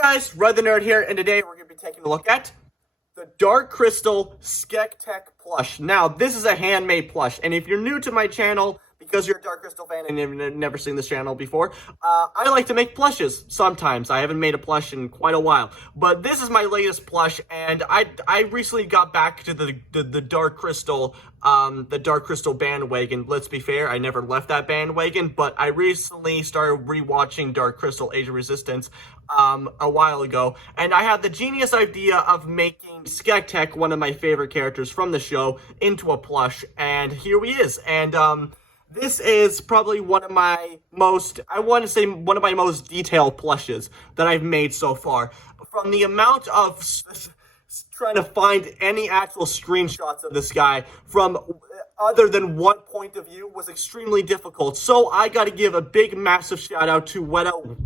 Guys, Red the Nerd here, and today we're going to be taking a look at the Dark Crystal SkekTek plush. Now, this is a handmade plush, and if you're new to my channel, because you're a Dark Crystal fan and you've never seen this channel before, I like to make plushes sometimes. I haven't made a plush in quite a while, but this is my latest plush, and I recently got back to the Dark Crystal bandwagon. Let's be fair, I never left that bandwagon, but I recently started rewatching Dark Crystal Age of Resistance a while ago, and I had the genius idea of making SkekTek, one of my favorite characters from the show, into a plush, and here he is. And this is probably one of my most, I want to say, one of my most detailed plushes that I've made so far. From the amount of trying to find any actual screenshots of this guy from other than one point of view was extremely difficult. So I got to give a big, massive shout out to Weta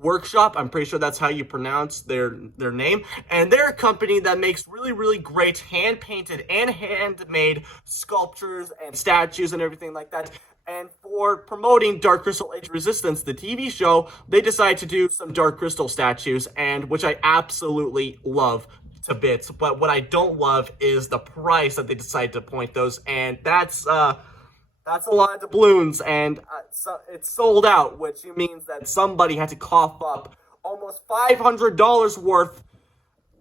Workshop. I'm pretty sure that's how you pronounce their name, and they're a company that makes really great hand-painted and handmade sculptures and statues and everything like that. And for promoting Dark Crystal Age of Resistance, the TV show, they decided to do some Dark Crystal statues, and which I absolutely love to bits. But what I don't love is the price that they decided to point those, and that's a lot of doubloons, and so it's sold out, which means that somebody had to cough up almost $500 worth.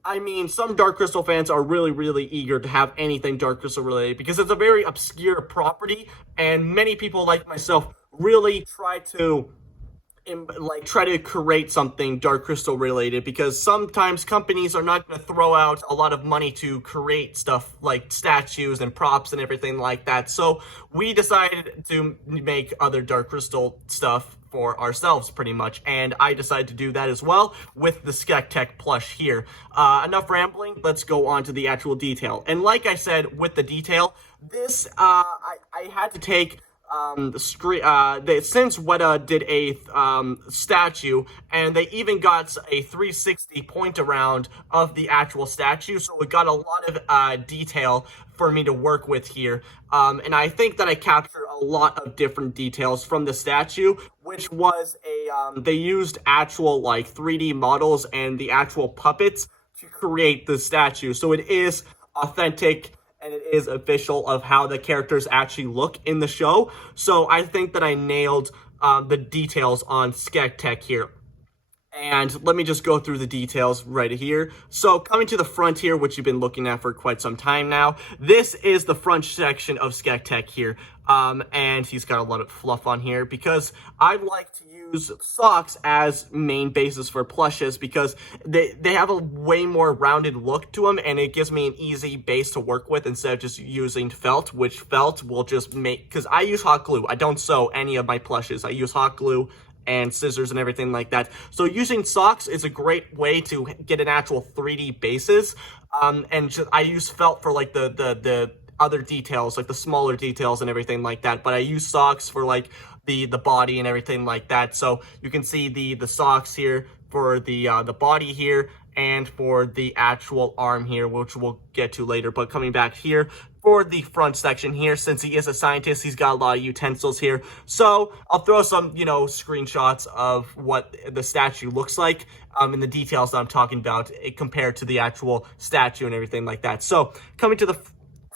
I mean, some Dark Crystal fans are really eager to have anything Dark Crystal related, because it's a very obscure property, and many people like myself really try to create something Dark Crystal related, because sometimes companies are not going to throw out a lot of money to create stuff like statues and props and everything like that. So we decided to make other Dark Crystal stuff for ourselves, pretty much, and I decided to do that as well with the SkekTek plush here. Enough rambling, let's go on to the actual detail. And like I said, with the detail, this I had to take since Weta did a statue, and they even got a 360 point around of the actual statue, so it got a lot of detail for me to work with here. And I think that I captured a lot of different details from the statue, which was they used actual 3D models and the actual puppets to create the statue, so it is authentic and it is official of how the characters actually look in the show. So I think that I nailed the details on SkekTek here. And let me just go through the details right here. So coming to the front here, which you've been looking at for quite some time now, this is the front section of SkekTek here. And he's got a lot of fluff on here, because I like to use socks as main basis for plushes, because they have a way more rounded look to them, and it gives me an easy base to work with instead of just using felt, which felt will just make, because I use hot glue. I don't sew any of my plushes. I use hot glue and scissors and everything like that. So using socks is a great way to get an actual 3D basis. And I use felt for the other details, like the smaller details and everything like that. But I use socks for the body and everything like that. So you can see the socks here for the body here, and for the actual arm here, which we'll get to later. But coming back here for the front section here, since he is a scientist, he's got a lot of utensils here. So I'll throw some, screenshots of what the statue looks like, and the details that I'm talking about compared to the actual statue and everything like that. So coming to the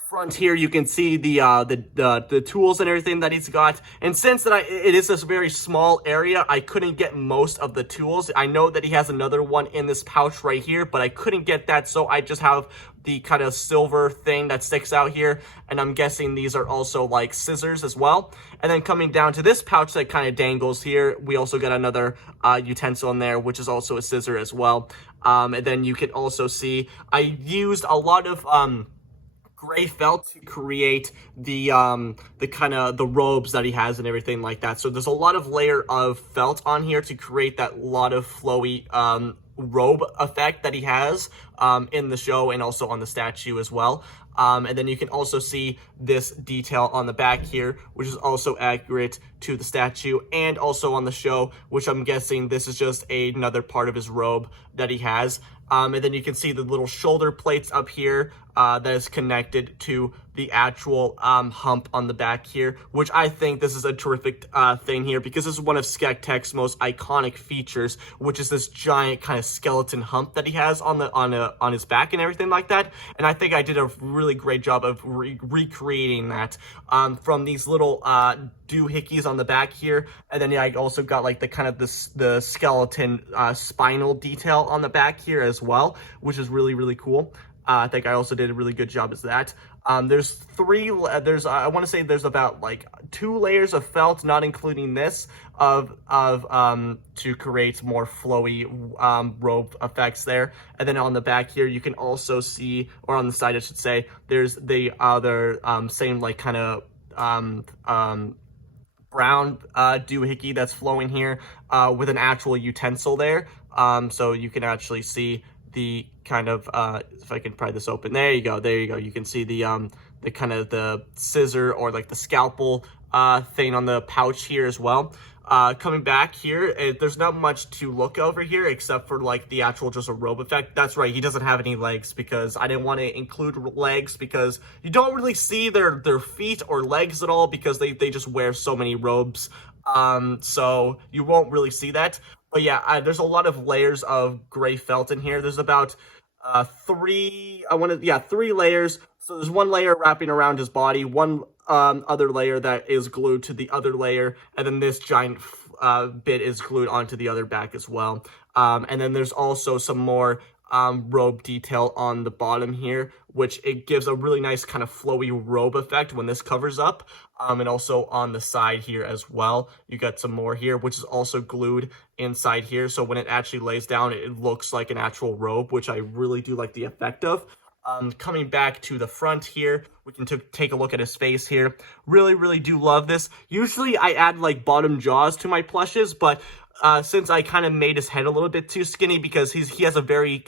front here, you can see the tools and everything that he's got. And since it is this very small area, I couldn't get most of the tools. I know that he has another one in this pouch right here, but I couldn't get that, so I just have the kind of silver thing that sticks out here, and I'm guessing these are also like scissors as well. And then coming down to this pouch that kind of dangles here, we also got another utensil in there, which is also a scissor as well. And then you can also see I used a lot of gray felt to create the kind of the robes that he has and everything like that. So there's a lot of layer of felt on here to create that lot of flowy robe effect that he has in the show, and also on the statue as well. And then you can also see this detail on the back here, which is also accurate to the statue and also on the show, which I'm guessing this is just another part of his robe that he has. And then you can see the little shoulder plates up here that is connected to the actual hump on the back here, which I think this is a terrific thing here, because this is one of SkekTek's most iconic features, which is this giant kind of skeleton hump that he has on his back and everything like that. And I think I did a really great job of recreating that from these little doohickeys on the back here, and then I also got like the skeleton spinal detail on the back here as well, which is really cool. I think I also did a really good job as that. I want to say there's about like 2 layers of felt, not including this, to create more flowy robe effects there. And then on the back here, you can also see, or on the side I should say, there's the other same like kind of brown doohickey that's flowing here with an actual utensil there. So you can actually see the kind of if I can pry this open, there you go, you can see the kind of the scissor or like the scalpel thing on the pouch here as well. Coming back here, there's not much to look over here except for like the actual just a robe effect. That's right, he doesn't have any legs, because I didn't want to include legs, because you don't really see their feet or legs at all, because they just wear so many robes. So you won't really see that. But yeah, there's a lot of layers of gray felt in here. There's about 3 layers. So there's 1 layer wrapping around his body, 1 other layer that is glued to the other layer, and then this giant bit is glued onto the other back as well. And then there's also some more robe detail on the bottom here, which it gives a really nice kind of flowy robe effect when this covers up. And also on the side here as well, you got some more here, which is also glued inside here. So when it actually lays down, it looks like an actual robe, which I really do like the effect of. Coming back to the front here, we can take a look at his face here. Really do love this. Usually I add like bottom jaws to my plushes, but since I kind of made his head a little bit too skinny, because he has a very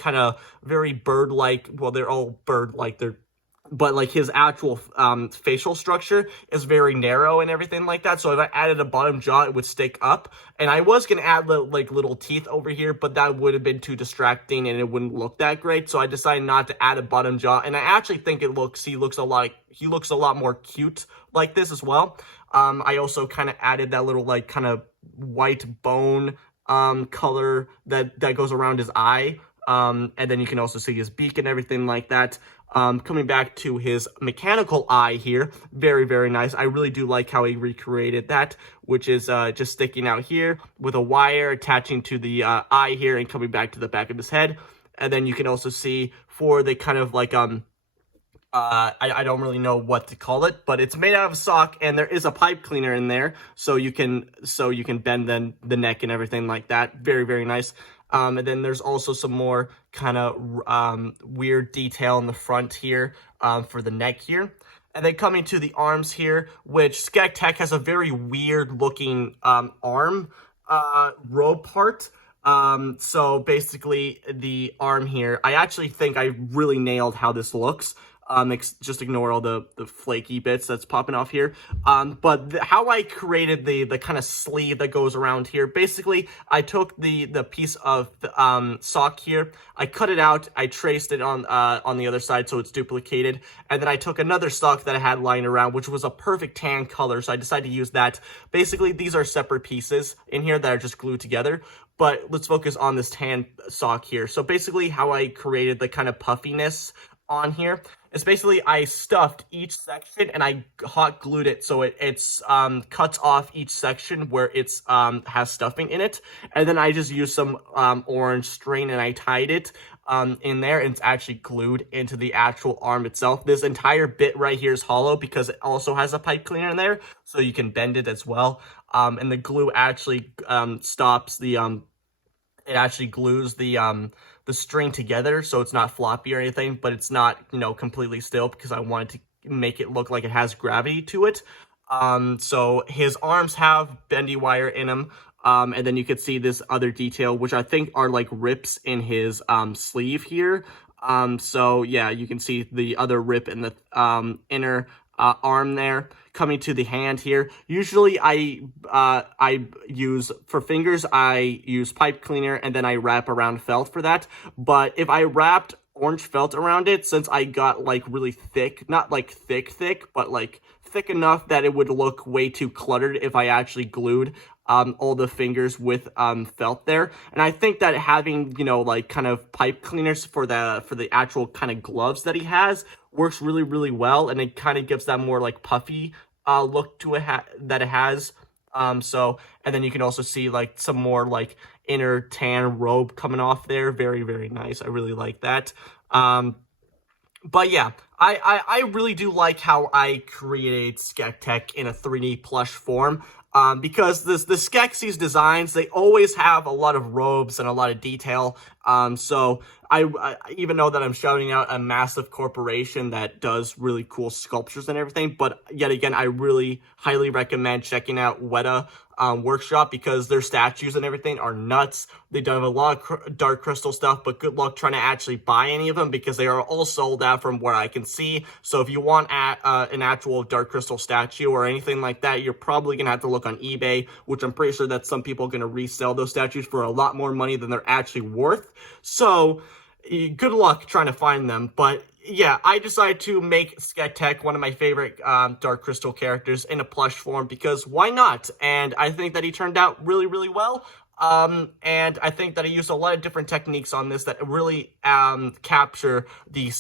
bird-like, well, they're all bird-like, but like his actual facial structure is very narrow and everything like that. So if I added a bottom jaw, it would stick up. And I was going to add little teeth over here, but that would have been too distracting and it wouldn't look that great. So I decided not to add a bottom jaw. And I actually think he looks a lot more cute like this as well. I also kind of added that little like kind of white bone color that goes around his eye. And then you can also see his beak and everything like that. Coming back to his mechanical eye here, very nice. I really do like how he recreated that, which is just sticking out here with a wire attaching to the eye here and coming back to the back of his head. And then you can also see for the kind of like I don't really know what to call it, but it's made out of a sock, and there is a pipe cleaner in there, so you can bend the neck and everything like that. Very nice. And then there's also some more kind of weird detail in the front here for the neck here. And then coming to the arms here, which SkekTek has a very weird looking arm robe part. So basically the arm here, I actually think I really nailed how this looks. Just ignore all the flaky bits that's popping off here. But how I created the kind of sleeve that goes around here, basically I took the piece of sock here, I cut it out, I traced it on the other side so it's duplicated, and then I took another sock that I had lying around, which was a perfect tan color, so I decided to use that. Basically these are separate pieces in here that are just glued together. But let's focus on this tan sock here. So basically how I created the kind of puffiness on here is basically I stuffed each section and I hot glued it so it's cuts off each section where it's has stuffing in it, and then I just used some orange string and I tied it in there, and it's actually glued into the actual arm itself. This entire bit right here is hollow because it also has a pipe cleaner in there, so you can bend it as well. And the glue actually stops the it actually glues the string together so it's not floppy or anything, but it's not, you know, completely still, because I wanted to make it look like it has gravity to it. So his arms have bendy wire in them. And then you could see this other detail, which I think are like rips in his sleeve here. So yeah, you can see the other rip in the inner arm there. Coming to the hand here, usually I use, for fingers, I use pipe cleaner and then I wrap around felt for that. But if I wrapped orange felt around it, since I got like really thick, not like thick, but like thick enough that it would look way too cluttered if I actually glued all the fingers with felt there. And I think that having, you know, like kind of pipe cleaners for the actual kind of gloves that he has works really well, and it kind of gives that more like puffy look to it that it has. So, and then you can also see like some more like inner tan robe coming off there. Very nice. I really like that. But yeah, I really do like how I created SkekTek in a 3D plush form. Because the Skeksis designs, they always have a lot of robes and a lot of detail. So I even know that I'm shouting out a massive corporation that does really cool sculptures and everything, but yet again, I really highly recommend checking out Weta Workshop, because their statues and everything are nuts. They've done a lot of dark crystal stuff, but good luck trying to actually buy any of them, because they are all sold out from what I can see. So if you want an actual dark crystal statue or anything like that, you're probably gonna have to look on eBay, which I'm pretty sure that some people are gonna resell those statues for a lot more money than they're actually worth. So good luck trying to find them. But yeah, I decided to make SkekTek one of my favorite Dark Crystal characters in a plush form, because why not? And I think that he turned out really well. And I think that I used a lot of different techniques on this that really capture the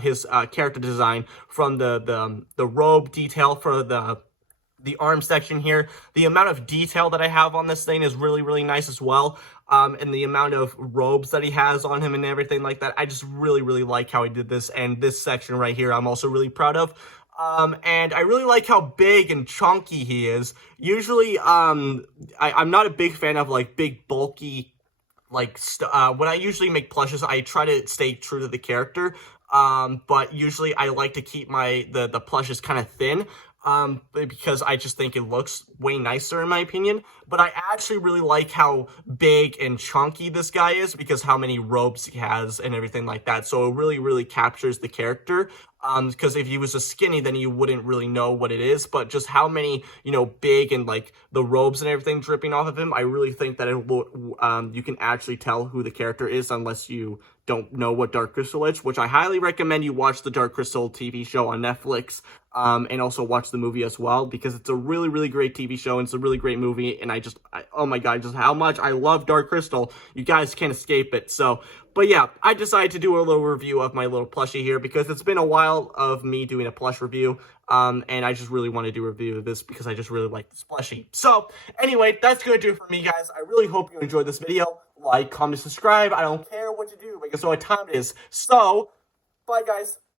his character design, from the robe detail for the arm section here. The amount of detail that I have on this thing is really nice as well. And the amount of robes that he has on him and everything like that. I just really like how he did this. And this section right here, I'm also really proud of. And I really like how big and chunky he is. Usually, I'm not a big fan of like big, bulky, like, when I usually make plushes, I try to stay true to the character. But usually I like to keep the plushes kind of thin. Because I just think it looks way nicer in my opinion. But I actually really like how big and chunky this guy is, because how many robes he has and everything like that. So it really captures the character. Because if he was a skinny, then you wouldn't really know what it is. But just how many, you know, big and like the robes and everything dripping off of him, I really think that it will, you can actually tell who the character is, unless you don't know what Dark Crystal is, which I highly recommend you watch the Dark Crystal TV show on Netflix, and also watch the movie as well, because it's a really great TV show, and it's a really great movie, and oh my god, just how much I love Dark Crystal. You guys can't escape it. So, but yeah, I decided to do a little review of my little plushie here, because it's been a while of me doing a plush review, and I just really want to do a review of this, because I just really like this plushie. So, anyway, that's going to do it for me, guys. I really hope you enjoyed this video. Like, comment, subscribe. I don't care what you do, because I know what time it is. So, bye, guys.